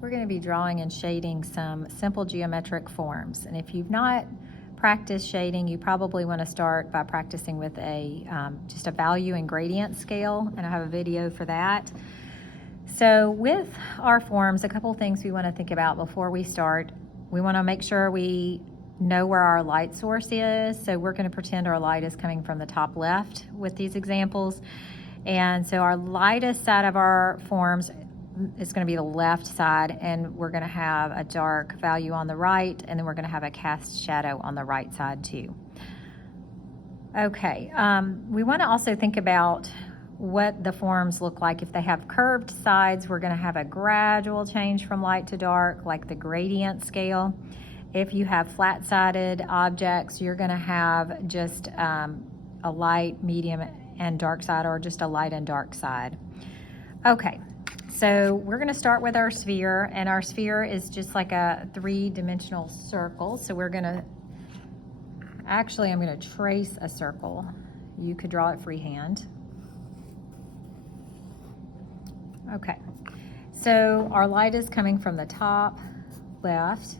we're going to be drawing and shading some simple geometric forms. And if you've not practiced shading, you probably want to start by practicing with just a value and gradient scale, and I have a video for that. So with our forms, a couple things we want to think about before we start. We want to make sure we know where our light source is. So we're going to pretend our light is coming from the top left with these examples. And so our lightest side of our forms is going to be the left side, and we're going to have a dark value on the right, and then we're going to have a cast shadow on the right side too. Okay, we want to also think about what the forms look like. If they have curved sides, we're going to have a gradual change from light to dark, like the gradient scale. If you have flat-sided objects, you're going to have just a light, medium, and dark side, or just a light and dark side. Okay, so we're going to start with our sphere, and our sphere is just like a three-dimensional circle. So we're going to, actually, I'm going to trace a circle. You could draw it freehand. Okay, so our light is coming from the top left.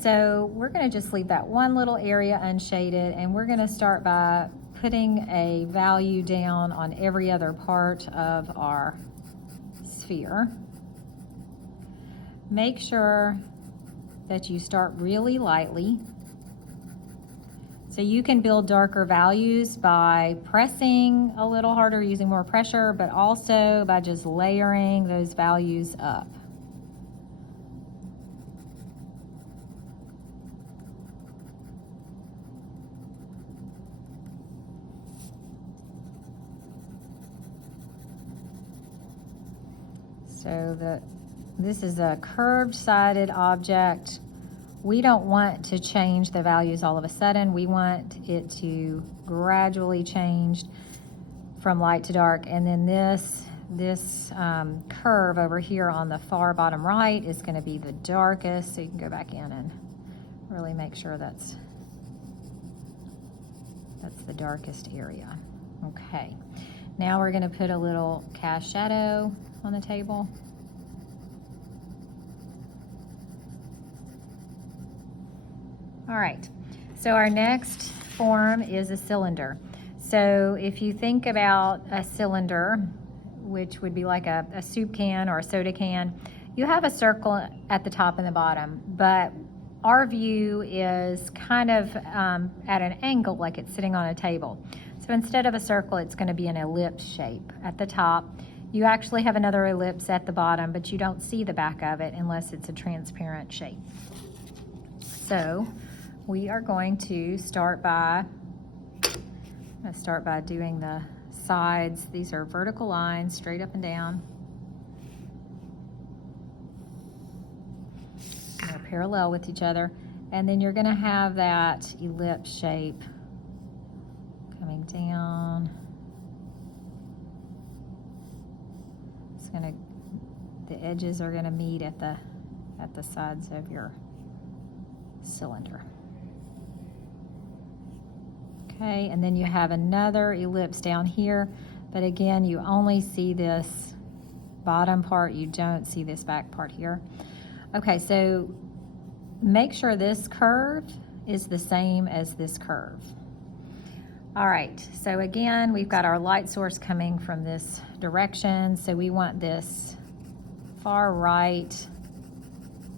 So we're going to just leave that one little area unshaded, and we're going to start by putting a value down on every other part of our sphere. Make sure that you start really lightly. So you can build darker values by pressing a little harder, using more pressure, but also by just layering those values up. So this is a curved-sided object. We don't want to change the values all of a sudden. We want it to gradually change from light to dark. And then this curve over here on the far bottom right is going to be the darkest. So you can go back in and really make sure that's the darkest area. Okay. Now we're going to put a little cast shadow on the table. All right, so our next form is a cylinder. So if you think about a cylinder, which would be like a soup can or a soda can, you have a circle at the top and the bottom, but our view is kind of at an angle, like it's sitting on a table. So instead of a circle, it's going to be an ellipse shape at the top. You actually have another ellipse at the bottom, but you don't see the back of it unless it's a transparent shape. So we are going to start by doing the sides. These are vertical lines, straight up and down. They're parallel with each other. And then you're going to have that ellipse shape coming down. The edges are going to meet at the sides of your cylinder. Okay, and then you have another ellipse down here, but again, you only see this bottom part, you don't see this back part here. Okay, so make sure this curve is the same as this curve. All right, so again, we've got our light source coming from this direction, so we want this far right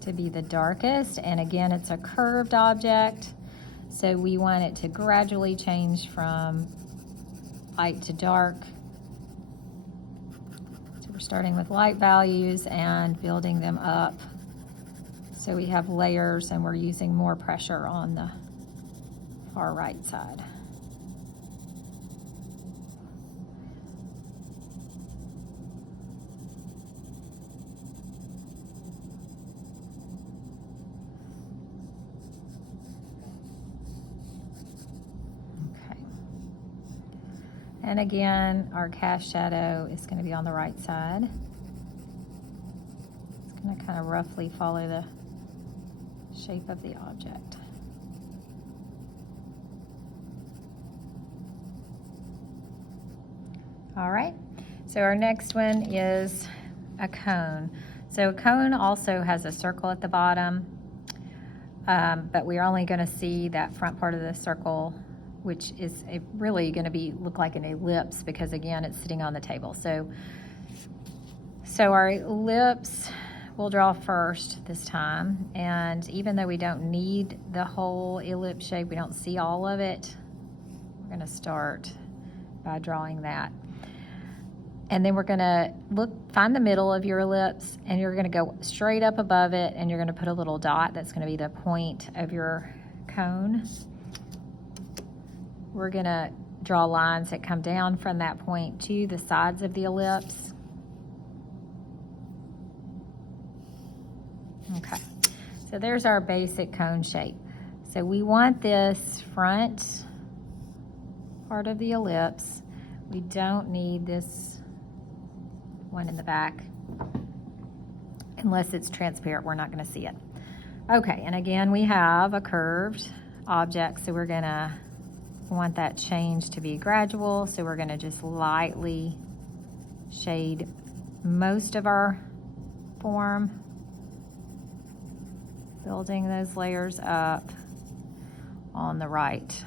to be the darkest, and again, it's a curved object, so we want it to gradually change from light to dark. So we're starting with light values and building them up. So we have layers, and we're using more pressure on the far right side. And again, our cast shadow is going to be on the right side. It's going to kind of roughly follow the shape of the object. All right, so our next one is a cone. So a cone also has a circle at the bottom, but we're only going to see that front part of the circle, which is really going to look like an ellipse because, again, it's sitting on the table. So our ellipse we'll draw first this time, and even though we don't need the whole ellipse shape, we don't see all of it, we're going to start by drawing that. And then we're going to find the middle of your ellipse, and you're going to go straight up above it, and you're going to put a little dot that's going to be the point of your cone. We're going to draw lines that come down from that point to the sides of the ellipse. Okay, so there's our basic cone shape. So we want this front part of the ellipse. We don't need this one in the back. Unless it's transparent, we're not going to see it. Okay, and again, we have a curved object, so we're going to want that change to be gradual. So we're going to just lightly shade most of our form, building those layers up on the right.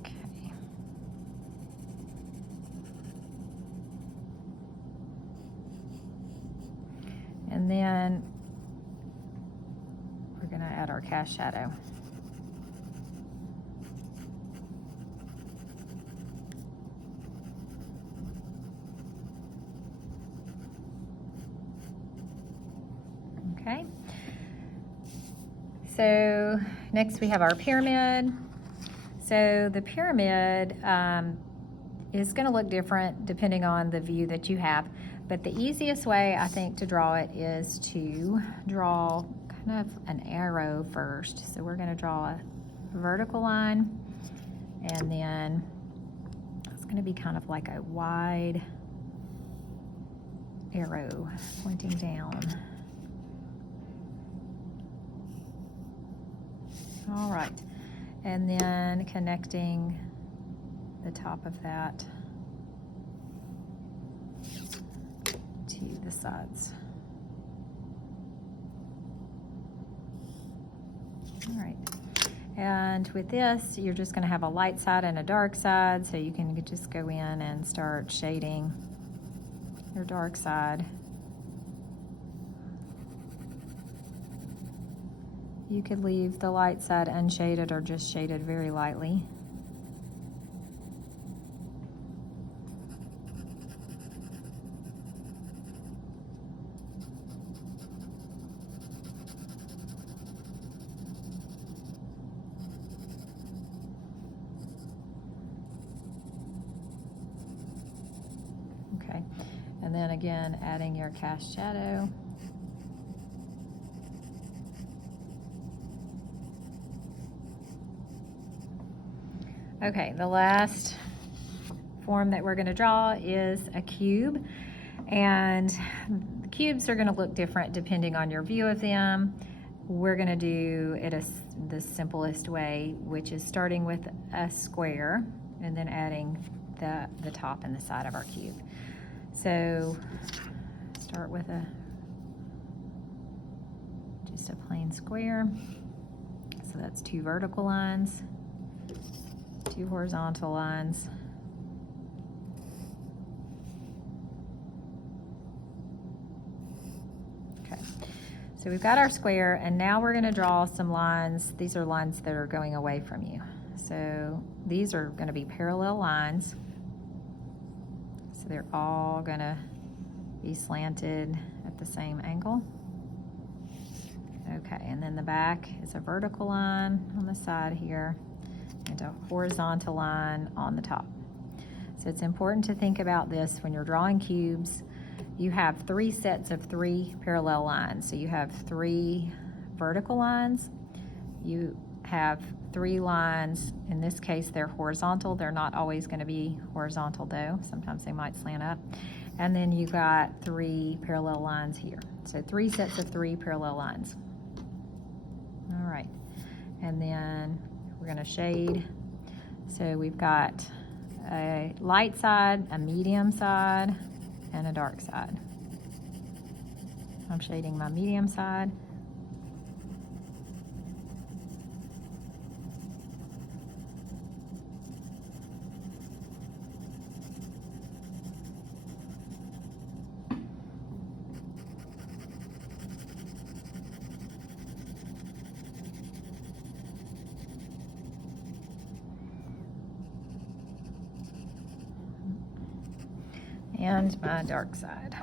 Okay. And then we're going to add our cast shadow. Okay. So next we have our pyramid. So the pyramid is going to look different depending on the view that you have. But the easiest way, I think, to draw it is to draw kind of an arrow first. So we're going to draw a vertical line, and then it's going to be kind of like a wide arrow pointing down. All right, and then connecting the top of that to the sides. All right, and with this, you're just going to have a light side and a dark side, so you can just go in and start shading your dark side. You could leave the light side unshaded or just shaded very lightly. Okay, and then again, adding your cast shadow. Okay, the last form that we're going to draw is a cube, and the cubes are going to look different depending on your view of them. We're going to do it the simplest way, which is starting with a square and then adding the top and the side of our cube. So start with just a plain square. So that's 2 vertical lines, 2 horizontal lines. Okay, so we've got our square, and now we're going to draw some lines. These are lines that are going away from you. So these are going to be parallel lines. So they're all going to be slanted at the same angle. Okay, and then the back is a vertical line on the side here, and a horizontal line on the top. So it's important to think about this when you're drawing cubes. You have 3 sets of 3 parallel lines. So you have 3 vertical lines. You have 3 lines. In this case, they're horizontal. They're not always going to be horizontal though. Sometimes they might slant up. And then you got 3 parallel lines here. So 3 sets of 3 parallel lines. All right. And then we're going to shade. So we've got a light side, a medium side, and a dark side. I'm shading my medium side. And my dark side.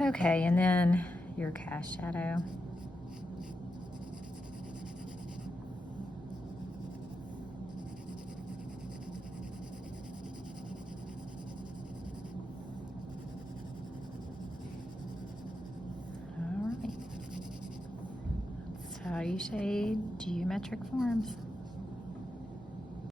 Okay, and then your cast shadow. All right. That's how you shade geometric forms.